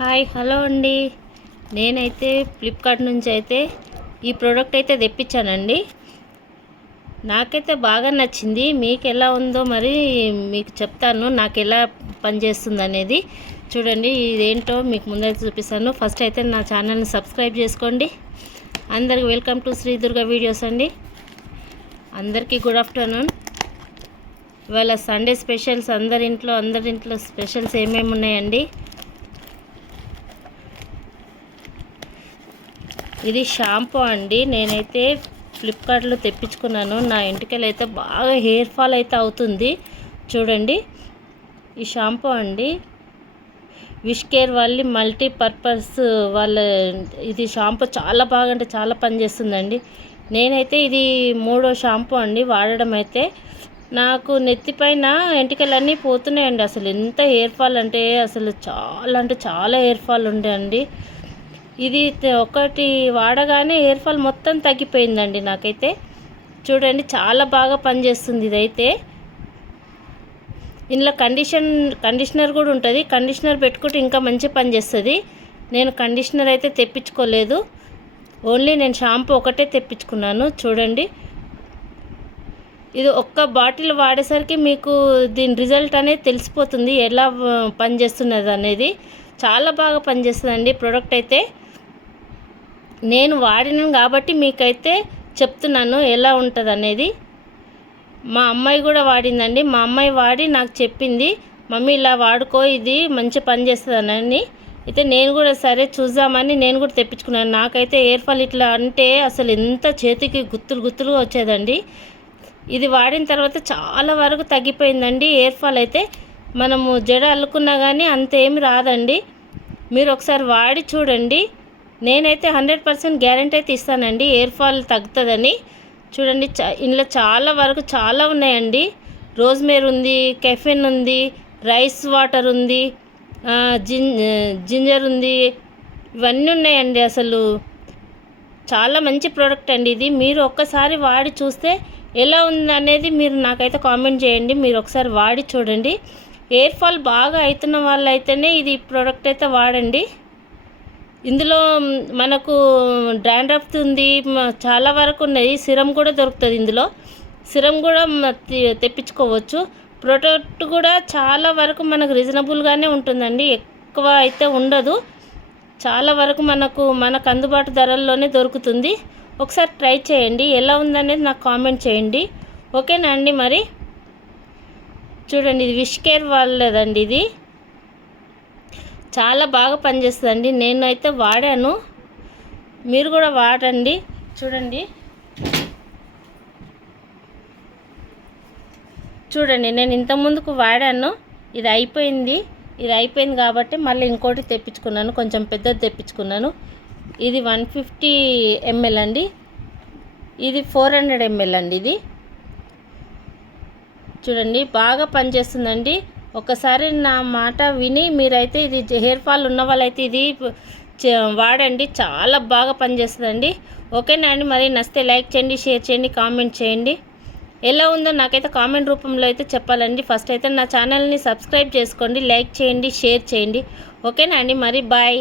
Hi hello అండి. నేనైతే Flipkart నుంచి అయితే ఈ ప్రోడక్ట్ అయితే తెప్పించానండి. నాకైతే బాగా నచ్చింది. మీకు ఎలా ఉందో మరి మీకు చెప్తాను, నాకు ఎలా పనిచేస్తుంది అనేది. చూడండి, ఇదేంటో మీకు ముందైతే చూపిస్తాను. ఫస్ట్ అయితే నా ఛానల్ని సబ్స్క్రైబ్ చేసుకోండి. అందరికి welcome to Shri Durga videos అండి. అందరికీ గుడ్ ఆఫ్టర్నూన్. ఇవాళ సండే స్పెషల్స్, అందరి ఇంట్లో స్పెషల్స్ ఏమేమి ఉన్నాయండి. ఇది షాంపూ అండి. నేనైతే ఫ్లిప్కార్ట్లో తెప్పించుకున్నాను. నా ఇంటికెళ్ళి అయితే బాగా హెయిర్ ఫాల్ అయితే అవుతుంది. చూడండి, ఈ షాంపూ అండి, విష్ కేర్ వాళ్ళ మల్టీపర్పస్ వాళ్ళ ఇది షాంపూ చాలా బాగా అంటే చాలా పనిచేస్తుందండి. నేనైతే ఇది 3వ షాంపూ అండి వాడడం. అయితే నాకు నెత్తిపైన ఎంటికలన్నీ పోతున్నాయండి. అసలు ఎంత హెయిర్ ఫాల్ అంటే అసలు చాలా హెయిర్ ఫాల్ ఉండే అండి. ఇది ఒకటి వాడగానే హెయిర్ ఫాల్ మొత్తం తగ్గిపోయిందండి నాకైతే. చూడండి, చాలా బాగా పనిచేస్తుంది ఇదైతే. ఇందులో కండిషనర్ కూడా ఉంటుంది. కండిషనర్ పెట్టుకుంటే ఇంకా మంచి పనిచేస్తుంది. నేను కండిషనర్ అయితే తెప్పించుకోలేదు, ఓన్లీ నేను షాంపూ ఒకటే తెప్పించుకున్నాను. చూడండి, ఇది ఒక్క బాటిల్ వాడేసరికి మీకు దీని రిజల్ట్ అనేది తెలిసిపోతుంది, ఎలా పనిచేస్తున్నది అనేది. చాలా బాగా పనిచేస్తుందండి ప్రోడక్ట్ అయితే. నేను వాడినాను కాబట్టి మీకైతే చెప్తున్నాను ఎలా ఉంటుంది అనేది. మా అమ్మాయి కూడా వాడిందండి. మా అమ్మాయి వాడి నాకు చెప్పింది, మమ్మీ ఇలా వాడుకో, ఇది మంచి పని చేస్తుందని. అయితే నేను కూడా సరే చూద్దామని నేను కూడా తెప్పించుకున్నాను. నాకైతే హెయిర్ ఫాల్ ఇట్లా అంటే అసలు ఎంత చేతికి గుత్తులుగా వచ్చేదండి. ఇది వాడిన తర్వాత చాలా వరకు తగ్గిపోయిందండి హెయిర్ ఫాల్ అయితే. మనము జడ అల్లుకున్నా కానీ అంతేమి రాదండి. మీరు ఒకసారి వాడి చూడండి. నేనైతే 100% గ్యారెంటీ అయితే ఇస్తానండి హెయిర్ ఫాల్ తగ్గుతుందని. చూడండి, ఇందులో చాలా వరకు చాలా ఉన్నాయండి. రోజ్మేరీ ఉంది, కెఫెన్ ఉంది, రైస్ వాటర్ ఉంది, జింజర్ ఉంది, ఇవన్నీ ఉన్నాయండి. అసలు చాలా మంచి ప్రోడక్ట్ అండి ఇది. మీరు ఒక్కసారి వాడి చూస్తే ఎలా ఉంది అనేది మీరు నాకైతే కామెంట్ చేయండి. మీరు ఒకసారి వాడి చూడండి. హెయిర్ ఫాల్ బాగా అవుతున్న వాళ్ళు అయితేనే ఇది ప్రోడక్ట్ అయితే వాడండి. ఇందులో మనకు డాండ్రఫ్ ఉంది, చాలా వరకు ఉన్నాయి. సిరం కూడా దొరుకుతుంది. ఇందులో సిరం కూడా తెప్పించుకోవచ్చు. ప్రోడక్ట్ కూడా చాలా వరకు మనకు రీజనబుల్గానే ఉంటుందండి, ఎక్కువ అయితే ఉండదు. చాలా వరకు మనకు అందుబాటు ధరల్లోనే దొరుకుతుంది. ఒకసారి ట్రై చేయండి, ఎలా ఉందనేది నాకు కామెంట్ చేయండి. ఓకేనా అండి. మరి చూడండి, ఇది విష్ కేర్ వాళ్ళదండి. ఇది చాలా బాగా పనిచేస్తుందండి. నేనైతే వాడాను, మీరు కూడా వాడండి. చూడండి, నేను ఇంతకుముందుకు వాడాను. ఇది అయిపోయింది కాబట్టి మళ్ళీ ఇంకోటి తెప్పించుకున్నాను, కొంచెం పెద్దది తెప్పించుకున్నాను. ఇది 150 ml అండి. ఇది 400 ml అండి. ఇది చూడండి, బాగా పనిచేస్తుందండి. ఒకసారి నా మాట విని మీరైతే ఇది హెయిర్ ఫాల్ ఉన్న వాళ్ళైతే ఇది వాడండి, చాలా బాగా పనిచేస్తుందండి. ఓకేనా అండి. మరి నచ్చితే లైక్ చేయండి, షేర్ చేయండి, కామెంట్ చేయండి. ఎలా ఉందో నాకైతే కామెంట్ రూపంలో అయితే చెప్పాలండి. ఫస్ట్ అయితే నా ఛానల్ని సబ్స్క్రైబ్ చేసుకోండి, లైక్ చేయండి, షేర్ చేయండి. ఓకేనా అండి. మరి బాయ్.